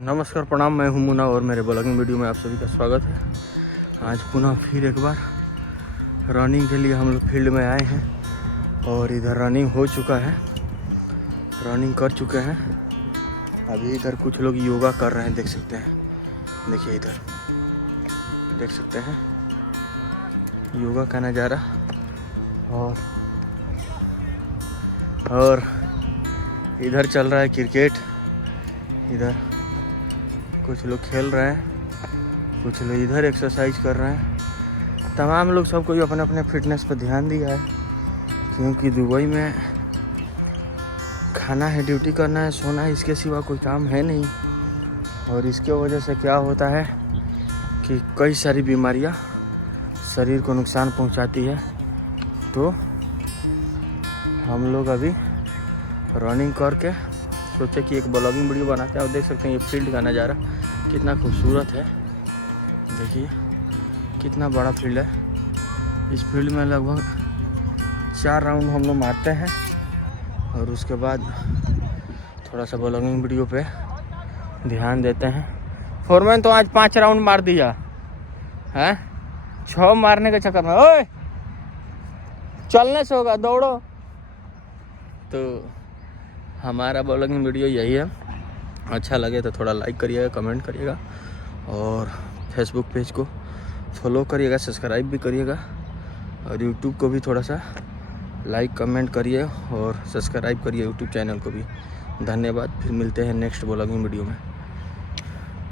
नमस्कार प्रणाम, मैं हूं मुन्ना और मेरे ब्लॉगिंग वीडियो में आप सभी का स्वागत है। आज पुनः फिर एक बार रनिंग के लिए हम लोग फील्ड में आए हैं और इधर रनिंग हो चुका है, रनिंग कर चुके हैं। अभी इधर कुछ लोग योगा कर रहे हैं, देख सकते हैं। देखिए इधर देख सकते हैं योगा का नज़ारा। और इधर चल रहा है क्रिकेट। इधर कुछ लोग खेल रहे हैं, कुछ लोग इधर एक्सरसाइज कर रहे हैं। तमाम लोग सब कोई अपने अपने फिटनेस पर ध्यान दिया है, क्योंकि दुबई में खाना है, ड्यूटी करना है, सोना है, इसके सिवा कोई काम है नहीं। और इसके वजह से क्या होता है कि कई सारी बीमारियां शरीर को नुकसान पहुंचाती है। तो हम लोग अभी रनिंग करके सोचे कि एक ब्लॉगिंग वीडियो बनाते हैं। और देख सकते हैं ये फील्ड का नज़ारा कितना खूबसूरत है। देखिए कितना बड़ा फील्ड है। इस फील्ड में लगभग 4 राउंड हम लोग मारते हैं और उसके बाद थोड़ा सा ब्लॉगिंग वीडियो पे ध्यान देते हैं। फोरमैन तो आज 5 राउंड मार दिया है, 6 मारने के चक्कर में। ओए चलने से होगा, दौड़ो। तो हमारा ब्लॉगिंग वीडियो यही है। अच्छा लगे तो थोड़ा लाइक करिएगा, कमेंट करिएगा और फेसबुक पेज को फॉलो करिएगा, सब्सक्राइब भी करिएगा और यूट्यूब को भी थोड़ा सा लाइक कमेंट करिए और सब्सक्राइब करिए यूट्यूब चैनल को भी। धन्यवाद। फिर मिलते हैं नेक्स्ट ब्लॉगिंग वीडियो में।